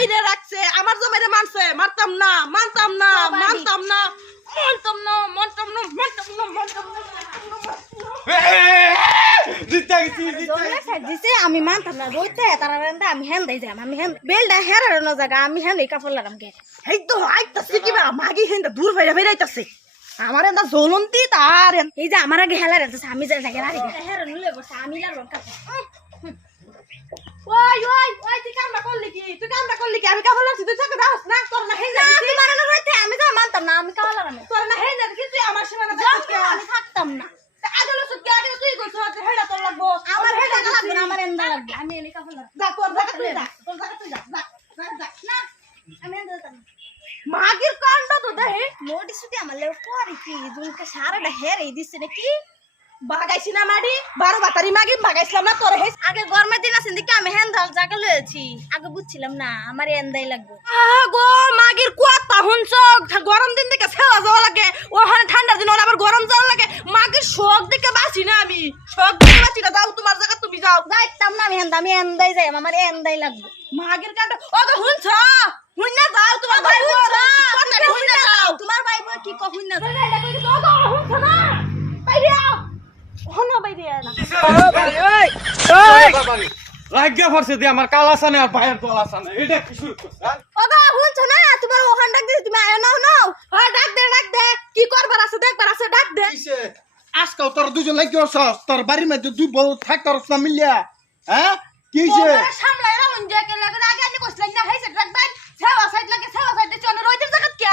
জামাইরে রাখছে আমার জামাইরে মানছে। মারতাম না মানতাম না মানতাম না মানতাম না মানতাম না মানতাম না মানতাম না আমি মানতাম না রইতে তারা রেন্দা আমি হেন দেই যাম আমি হেন বেলটা হেরার ন জায়গা আমি হেন এই কাপড় লাগাম গে। এই তো আইতাছে কিবা মাগি হেন্দা দূর আমার এন্দা জ্বলন্তি তার এই যে আমার আগে আমি যাই জায়গা রাখি। হেরার নুলে বসে আমি লাগাম কাপড়। ওই ওই ওই তুই কামটা করলি কি? তুই কামটা করলি কি আমি কাপড় লাগছি তুই চাকে দাও না তোর না হেই না যাবি তোমার না রইতে আমি তো মানতাম না আমি কাপড় লাগাম তোর না হেই যাবি তুই আমার সীমানা আমি থাকতাম না আগে লোক কে আগে তুই কইছ যে হেডা তোর লাগবো আমার হেডা হেডা লাগবে না আমার এন্দা লাগবে আমি এনে কাপড় লাগাম যা তোর জায়গা তুই যা তোর জায়গা তুই যা যা যা, যা না আমি এন্দা যেতাম না। মাগির কাণ্ড তো দেহে মোটি করে কি? দুলকে সারাটা হেরে দিছে নাকি? বাগাইছি না মাডি বারো বাতারি মাগি, বাগাইছিলাম না, তোর আগে গরমের দিন আছে দেখি আমি হ্যান ধাল লয়েছি আগে বুঝছিলাম না আমার এন্দাই লাগবে। আগো মাগির কুয়াতা হুনছ গরম দিন থেকে ছেলা যাওয়া লাগে। ওখানে ঠান্ডা দিন আবার গরম যাওয়া লাগে। মাগির শখ দেখে বাঁচি না আমি। শখ দেখে বাঁচি না, যাও তোমার জায়গা, তুমি যাও। যাইতাম না আমি হেন আমি এন্দাই যাই আমার এন্দাই লাগবে। মাগির কাণ্ড ও তো হুনছ! হুন না যাও। তোমার ভাই হুনছ হুন না যাও। তোমার ভাই বোন কি কহুন না আমার কালা সানে আর পায়ের সানে এটা কি শুরু করছে হ্যাঁ? ওগা হুনছ না? তোমার ওখান ডাক দিছি তুমি আয় নাও নাও। হ্যাঁ ডাক দে ডাক দে। কি করবার আছে দেখবার আছে ডাক দে। আজকাল তোর দুজন লাগি অসস তোর বাড়ির মধ্যে দুই বউ থাক তোর না মিলিয়া হ্যাঁ? সামলাই যে কে লাগে আগে আগে না হেই সেবা সাইড লাগে সেবা সাইড দিছ না রইতে জায়গা কে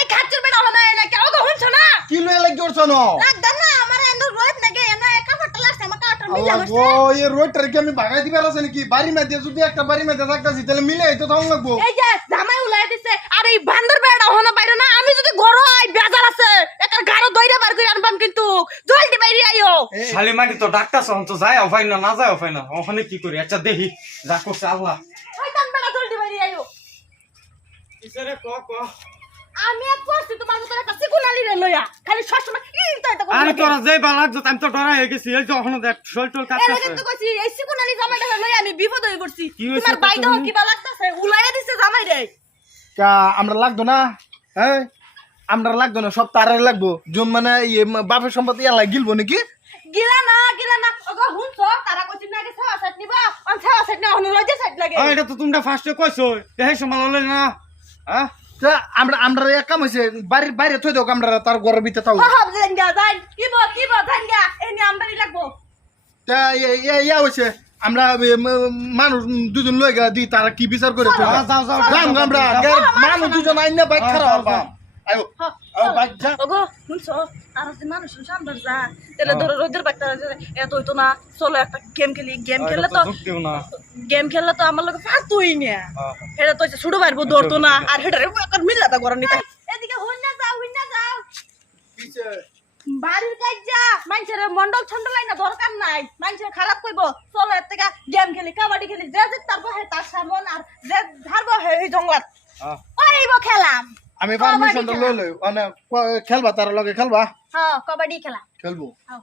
এই খাচ্চর বেড়া হলো না কে ওগো হুনছ না? কি লয়ে লাগি অসস ন লাগদাম না আমার এন্দ রোদ নাগে এনা একা ফটো লাগছে আমার কাটার মিলা আল্লাহ গো এই রোডটার কি আমি ভাগাই দিবার আছে নাকি? বাড়ির মধ্যে যদি একটা বাড়ির মধ্যে থাকতাছি তাহলে মিলে তো তখন লাগবো। এই যে জামাই উলাই দিছে আর এই বান্দর বেড়া হনো বাইরে না আমি যদি ঘর আই বেজার আছে একটা গাড়ো দইরা বার করে আনবাম কিন্তু জলদি বাইরে আইও। তো ডাক্তার সহন তো যায় অফাই না না যায় অফাই না। ওখানে কি করি? আচ্ছা দেখি যা করছে আল্লাহ শয়তান বেড়া জলদি বাইরে আইও কিসেরে ক ক? আমি এক করছি তোমার মতো একটা সিকুনালি রে লইয়া খালি সবসময় ই তাই তো আরে তোরা যেই বালা যত আমি তো ডরা হয়ে গেছি এই যে দেখ শরীর টোল এর কাটতেছে কিন্তু কইছি এই সিকুনালি জামাইটা লইয়া আমি বিপদ হয়ে পড়ছি। তোমার কত বাইটা কি বা লাগতাছে উলাইয়া দিছে জামাই রে। কা আমরা লাগতো না? হ্যাঁ? আমরা লাগতো না সব তারে লাগবো। জুম মানে ইয়ে বাপের সম্পত্তি ইয়ালা গিলবো নাকি? গিলা না গিলা না। ওগো তারা কইছি না আগে সেবা সাইড নিবা অন সেবা সাইড না অন রজে সাইড লাগে। এটা তো তোমরা ফার্স্টে কইছো। এই সময় হলে না। হ্যাঁ তা আমরা আমরা এক কাম হয়েছে বাড়ির বাইরে থই দেও আমরা তার ঘরের ভিতরে থাকব হব জাঙ্গা যাই। কি বল কি বল জাঙ্গা এনি আমদানি লাগবো। তা ইয়ে- ইয়ে- ইয়া হয়েছে আমরা মানুষ দুজন লই গা দি তারা কি বিচার করে যাও, যাও, যাও, মানুষ দুজন আইন না বাইক খারাপ আয়ো আও বাইক যা। ওগো শুনছ? তারা যে মানুষ সামবার যা। তাহলে ধরো রোদের এত হইতো না চলো একটা গেম খেলি। গেম খেললে তো না। গেম খেললে তো আমার লোক ফাতুই না। এটা তো ছোট পারব ধরতো না আর হেটারে একটা মিল্লা তা গরম নিতে। এদিকে হইন না যাও হইন না যাও। বাড়ির কাজ যা মানুষের মন্ডল ছন্ডলাই না দরকার নাই। মানুষের খারাপ কইব চলো এর থেকে গেম খেলি কাবাডি খেলি যে যে তারবো হে তার সামন আর যে ধারবো হে এই জঙ্গলাত। ওইব খেলাম। আমি পারমিশন তো লই লই মানে খেলবা তার লগে খেলবা? হ্যাঁ কবাডি খেলা খেলব। হ্যাঁ,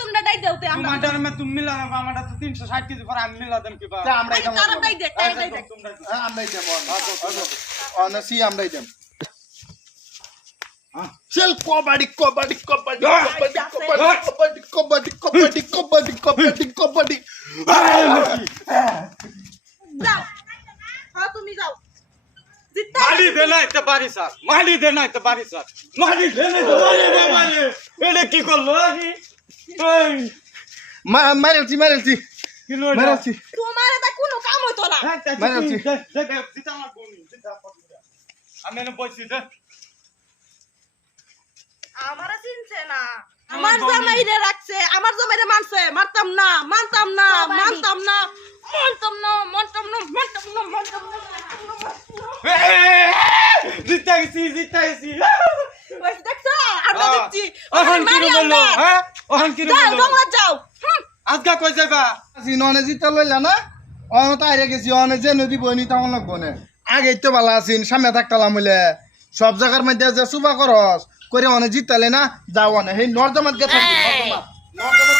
তোমরা দাই দাও তে আমরা তোমার ডারে মে তুমি মিলা না আমারটা তো 360 কেজি পরে আমি মিলা দেম কি বা? তা আমরা এটা তারা দাই দে দাই দে হ্যাঁ আমরাই দেব অন সি আমরাই দেম চল কবাডি কবাডি কবাডি কবাডি কবাডি কবাডি কবাডি কবাডি কবাডি কবাডি যাও। হ্যাঁ তুমি যাও। জিততে মালি দে নাই তো বাড়ি স্যার। মালি দে নাই তো বাড়ি স্যার। মালি দে নাই তো বাড়ি বাবা রে এটা কি করল মারেলছি মারেলছি। মারেলছি। তোমার এটা কোনো কাম হইতো না। মারাচ্ছি। আমি এনে বসছি দে। আমারে চিনছে না। আমার জামাইরে রাখছে। আমার জামাইরে মানছে। মারতাম না মানতাম না। মানতাম না মানতাম না মানতাম না মানতাম না মানতাম না মানতাম না জিতা গেছি জিতা গেছি। দেখছ হ্যাঁ। দিচ্ছি ওখান কি বলল হ্যাঁ? ওখান কি যাও যাও। আজকা কই যাবা ননে জিতা লইলা না? অন তো আইরে গেছি অনে যে নদী বইনি তেমন লাগবো না। আগে তো ভালো আছিন সামনে থাকতালাম বলে সব জায়গার মধ্যে যে সুবা করস করে অনে জিতালে না যাও অনে সেই নর্দমাত গেছে। নর্দমাত